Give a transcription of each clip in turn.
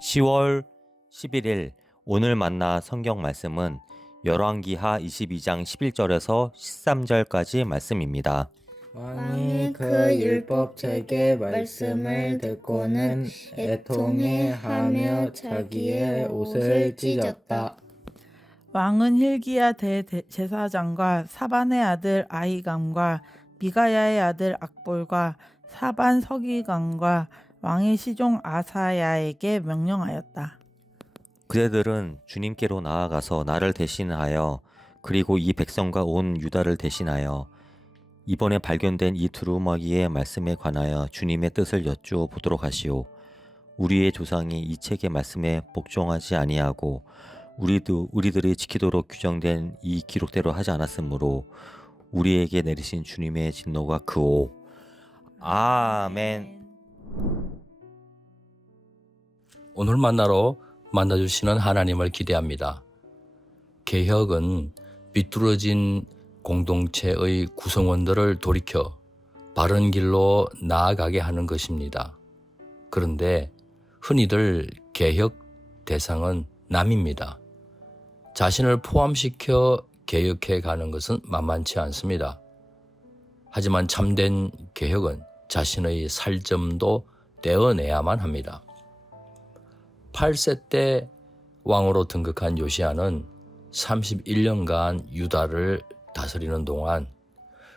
10월 11일 오늘 만나 성경 말씀은 열왕기하 22장 11절에서 13절까지 말씀입니다. 왕이 그 율법책의 말씀을 듣고는 애통해하며 자기의 옷을 찢었다. 왕은 hil기야 대제사장과 사반의 아들 아히감과 미가야의 아들 악볼과 사반 서기관과 왕의 시종 아사야에게 명령하였다. 그대들은 주님께로 나아가서 나를 대신하여 그리고 이 백성과 온 유다를 대신하여 이번에 발견된 이 두루마기의 말씀에 관하여 주님의 뜻을 여쭈어보도록 하시오. 우리의 조상이 이 책의 말씀에 복종하지 아니하고 우리들이 지키도록 규정된 이 기록대로 하지 않았으므로 우리에게 내리신 주님의 진노가 크오. 아멘. 오늘 만나주시는 하나님을 기대합니다. 개혁은 비뚤어진 공동체의 구성원들을 돌이켜 바른 길로 나아가게 하는 것입니다. 그런데 흔히들 개혁 대상은 남입니다. 자신을 포함시켜 개혁해 가는 것은 만만치 않습니다. 하지만 참된 개혁은 자신의 살점도 떼어내야만 합니다. 8세 때 왕으로 등극한 요시야는 31년간 유다를 다스리는 동안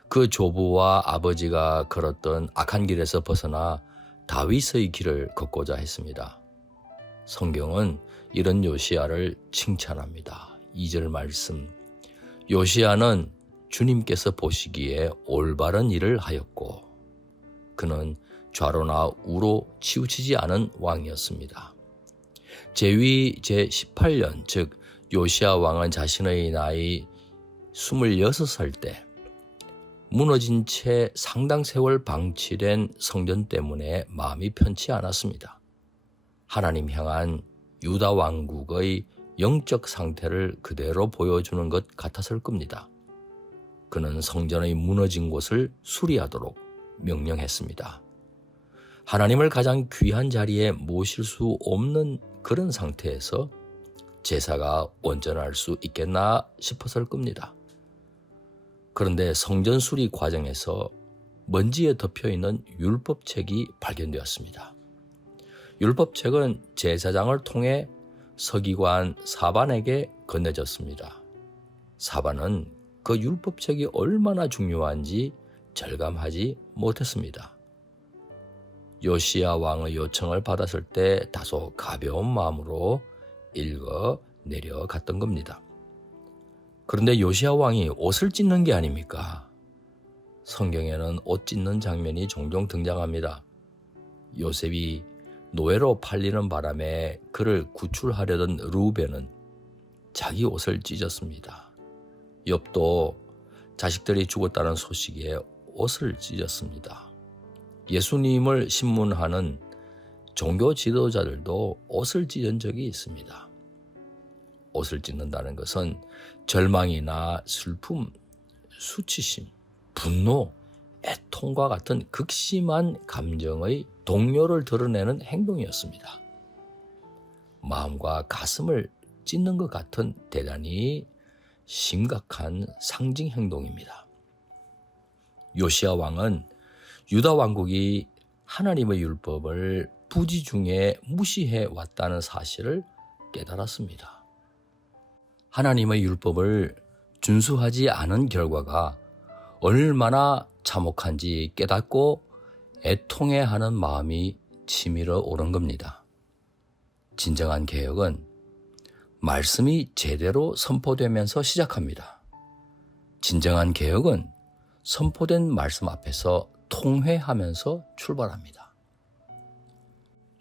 그 조부와 아버지가 걸었던 악한 길에서 벗어나 다윗의 길을 걷고자 했습니다. 성경은 이런 요시야를 칭찬합니다. 2절 말씀. 요시야는 주님께서 보시기에 올바른 일을 하였고 그는 좌로나 우로 치우치지 않은 왕이었습니다. 제위 제18년 즉 요시야 왕은 자신의 나이 26살 때 무너진 채 상당 세월 방치된 성전 때문에 마음이 편치 않았습니다. 하나님 향한 유다 왕국의 영적 상태를 그대로 보여주는 것 같았을 겁니다. 그는 성전의 무너진 곳을 수리하도록 명령했습니다. 하나님을 가장 귀한 자리에 모실 수 없는 그런 상태에서 제사가 온전할 수 있겠나 싶었을 겁니다. 그런데 성전 수리 과정에서 먼지에 덮여있는 율법책이 발견되었습니다. 율법책은 제사장을 통해 서기관 사반에게 건네졌습니다. 사반은 그 율법책이 얼마나 중요한지 절감하지 못했습니다. 요시야 왕의 요청을 받았을 때 다소 가벼운 마음으로 읽어 내려갔던 겁니다. 그런데 요시야 왕이 옷을 찢는 게 아닙니까? 성경에는 옷 찢는 장면이 종종 등장합니다. 요셉이 노예로 팔리는 바람에 그를 구출하려던 르우벤은 자기 옷을 찢었습니다. 욥도 자식들이 죽었다는 소식에 옷을 찢었습니다. 예수님을 신문하는 종교 지도자들도 옷을 찢은 적이 있습니다. 옷을 찢는다는 것은 절망이나 슬픔, 수치심, 분노, 애통과 같은 극심한 감정의 동요를 드러내는 행동이었습니다. 마음과 가슴을 찢는 것 같은 대단히 심각한 상징 행동입니다. 요시야 왕은 유다 왕국이 하나님의 율법을 부지 중에 무시해 왔다는 사실을 깨달았습니다. 하나님의 율법을 준수하지 않은 결과가 얼마나 참혹한지 깨닫고 애통해하는 마음이 치밀어 오른 겁니다. 진정한 개혁은 말씀이 제대로 선포되면서 시작합니다. 진정한 개혁은 선포된 말씀 앞에서 통회하면서 출발합니다.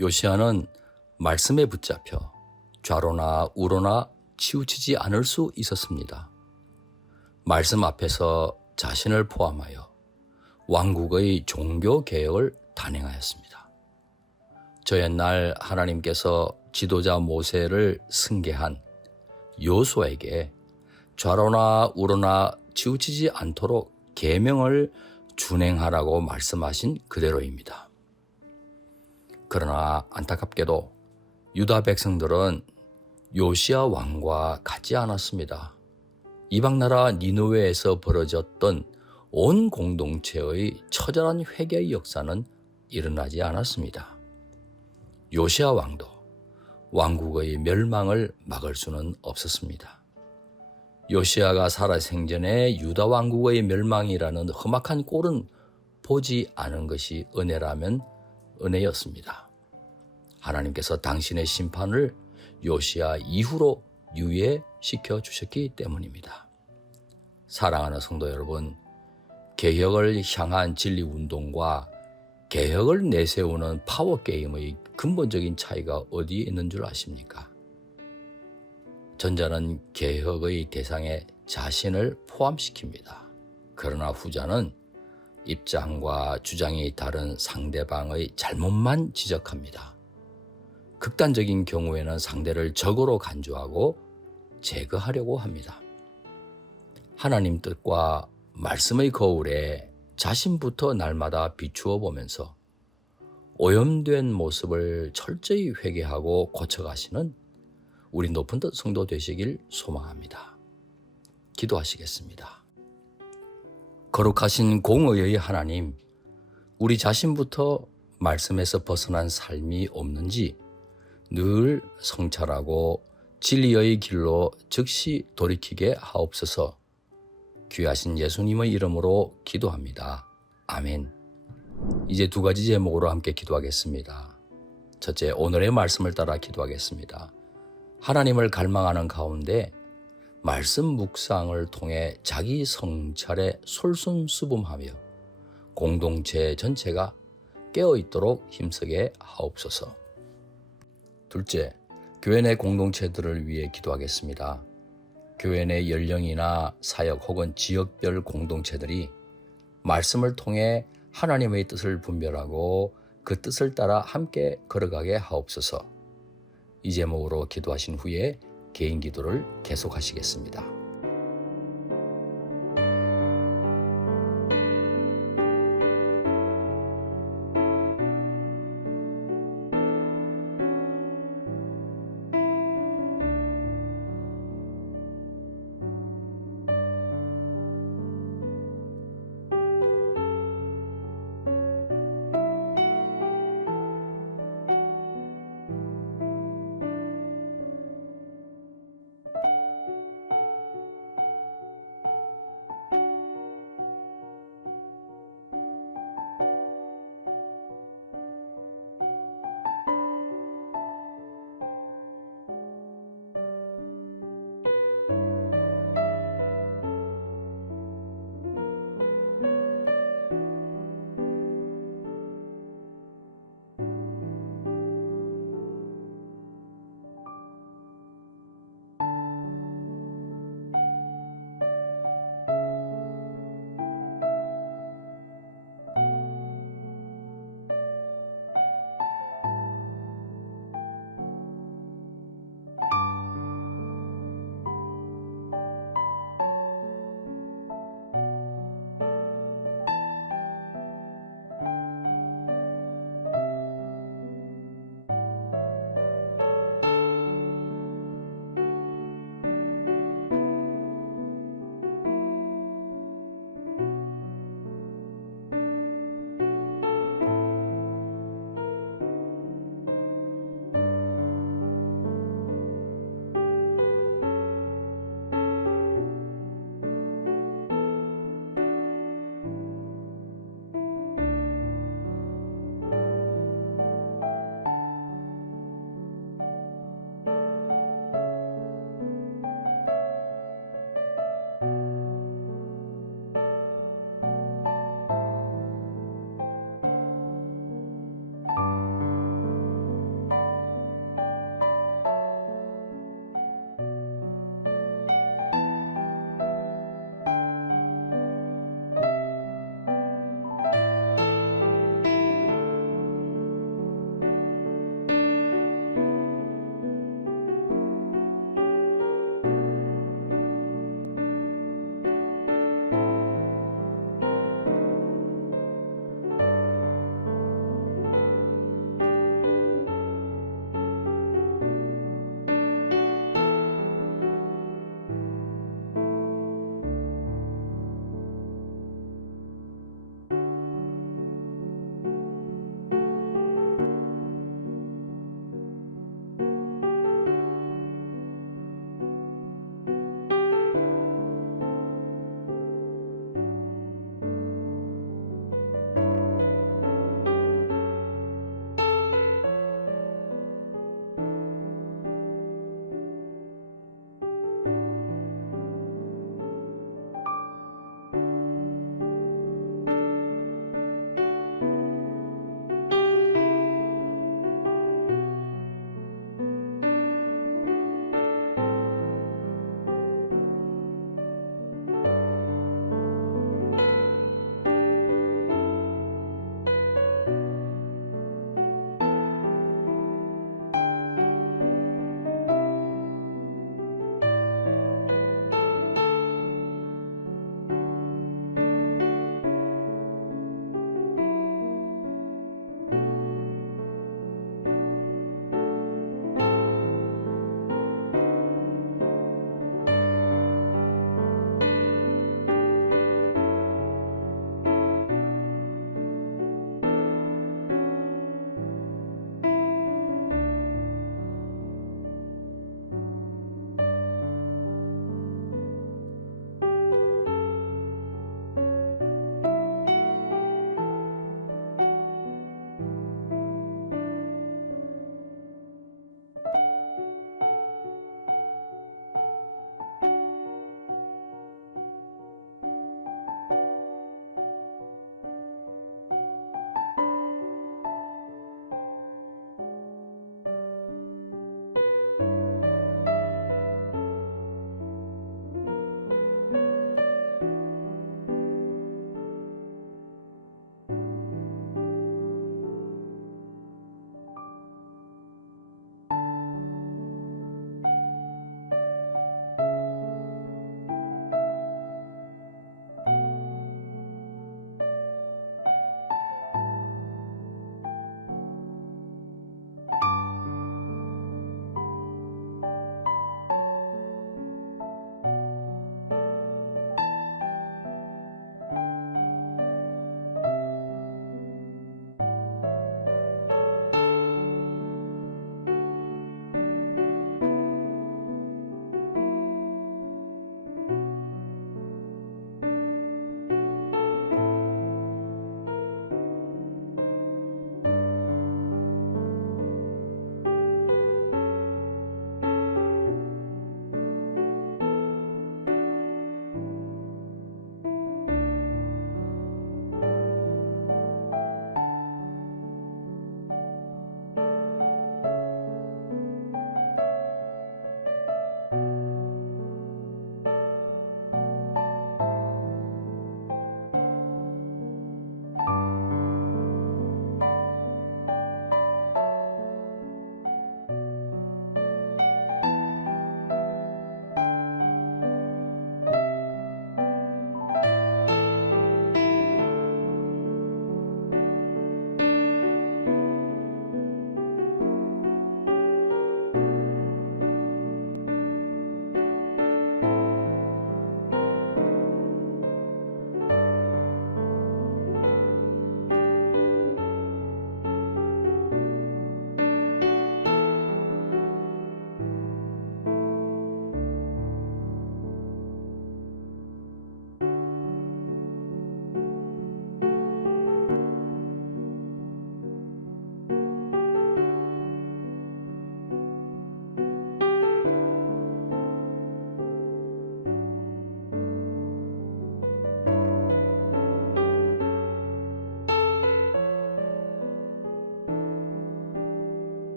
요시야는 말씀에 붙잡혀 좌로나 우로나 치우치지 않을 수 있었습니다. 말씀 앞에서 자신을 포함하여 왕국의 종교 개혁을 단행하였습니다. 저 옛날 하나님께서 지도자 모세를 승계한 여호수아에게 좌로나 우로나 치우치지 않도록 계명을 준행하라고 말씀하신 그대로입니다. 그러나 안타깝게도 유다 백성들은 요시야 왕과 같지 않았습니다. 이방나라 니느웨에서 벌어졌던 온 공동체의 처절한 회개의 역사는 일어나지 않았습니다. 요시야 왕도 왕국의 멸망을 막을 수는 없었습니다. 요시야가 살아생전에 유다 왕국의 멸망이라는 험악한 꼴은 보지 않은 것이 은혜라면 은혜였습니다. 하나님께서 당신의 심판을 요시야 이후로 유예시켜 주셨기 때문입니다. 사랑하는 성도 여러분, 개혁을 향한 진리운동과 개혁을 내세우는 파워게임의 근본적인 차이가 어디에 있는 줄 아십니까? 전자는 개혁의 대상에 자신을 포함시킵니다. 그러나 후자는 입장과 주장이 다른 상대방의 잘못만 지적합니다. 극단적인 경우에는 상대를 적으로 간주하고 제거하려고 합니다. 하나님 뜻과 말씀의 거울에 자신부터 날마다 비추어 보면서 오염된 모습을 철저히 회개하고 고쳐가시는 우리 높은 뜻 성도 되시길 소망합니다. 기도하시겠습니다. 거룩하신 공의의 하나님, 우리 자신부터 말씀에서 벗어난 삶이 없는지 늘 성찰하고 진리의 길로 즉시 돌이키게 하옵소서. 귀하신 예수님의 이름으로 기도합니다. 아멘. 이제 두 가지 제목으로 함께 기도하겠습니다. 첫째, 오늘의 말씀을 따라 기도하겠습니다. 하나님을 갈망하는 가운데 말씀 묵상을 통해 자기 성찰에 솔선수범하며 공동체 전체가 깨어있도록 힘쓰게 하옵소서. 둘째, 교회 내 공동체들을 위해 기도하겠습니다. 교회 내 연령이나 사역 혹은 지역별 공동체들이 말씀을 통해 하나님의 뜻을 분별하고 그 뜻을 따라 함께 걸어가게 하옵소서. 이 제목으로 기도하신 후에 개인 기도를 계속하시겠습니다.